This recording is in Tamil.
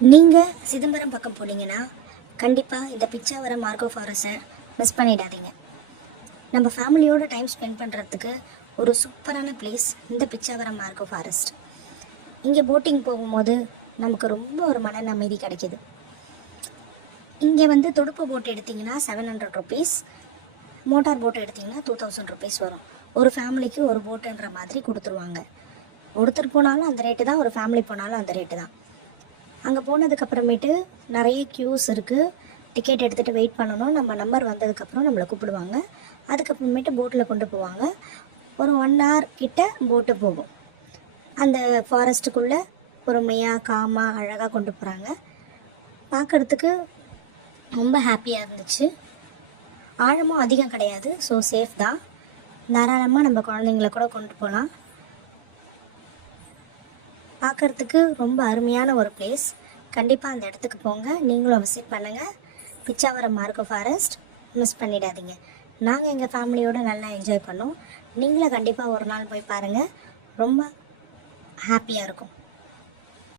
நீங்கள் சிதம்பரம் பக்கம் போனீங்கன்னா கண்டிப்பாக இந்த பிச்சாவரம் மார்கோ ஃபாரஸ்ட்டை மிஸ் பண்ணிடாதீங்க. நம்ம ஃபேமிலியோடு டைம் ஸ்பெண்ட் பண்ணுறதுக்கு ஒரு சூப்பரான பிளேஸ் இந்த பிச்சாவரம் மார்கோ ஃபாரஸ்ட். இங்கே போட்டிங் போகும்போது நமக்கு ரொம்ப ஒரு மன அமைதி கிடைக்கிது. இங்கே வந்து துடுப்பு போட் எடுத்திங்கன்னா 700 ருபீஸ், மோட்டார் போட் எடுத்திங்கன்னா 2000 ருபீஸ் வரும். ஒரு ஃபேமிலிக்கு ஒரு போட்டுன்ற மாதிரி கொடுத்துருவாங்க. ஒருத்தர் போனாலும் அந்த ரேட்டு தான், ஒரு ஃபேமிலி போனாலும் அந்த ரேட்டு தான். அங்கே போனதுக்கப்புறமேட்டு நிறைய க்யூஸ் இருக்குது. டிக்கெட் எடுத்துகிட்டு வெயிட் பண்ணணும். நம்ம நம்பர் வந்ததுக்கப்புறம் நம்மளை கூப்பிடுவாங்க. அதுக்கப்புறமேட்டு போட்டில் கொண்டு போவாங்க. ஒரு 1 hour கிட்ட போட்டு போகும். அந்த ஃபாரஸ்ட்டுக்குள்ளே பொறுமையாக காமாக அழகாக கொண்டு போகிறாங்க. பார்க்குறதுக்கு ரொம்ப ஹாப்பியாக இருந்துச்சு. ஆழமும் அதிகம் கிடையாது, ஸோ சேஃப் தான். தாராளமாக நம்ம குழந்தைங்கள கூட கொண்டு போகலாம். பார்க்குறதுக்கு ரொம்ப அருமையான ஒரு பிளேஸ். கண்டிப்பாக அந்த இடத்துக்கு போங்க, நீங்களும் விசிட் பண்ணுங்கள். பிச்சாவரம் மார்கோ ஃபாரஸ்ட் மிஸ் பண்ணிடாதீங்க. நாங்கள் எங்கள் ஃபேமிலியோடு நல்லா என்ஜாய் பண்ணோம். நீங்களும் கண்டிப்பாக ஒரு நாள் போய் பாருங்கள், ரொம்ப ஹாப்பியாக இருக்கும்.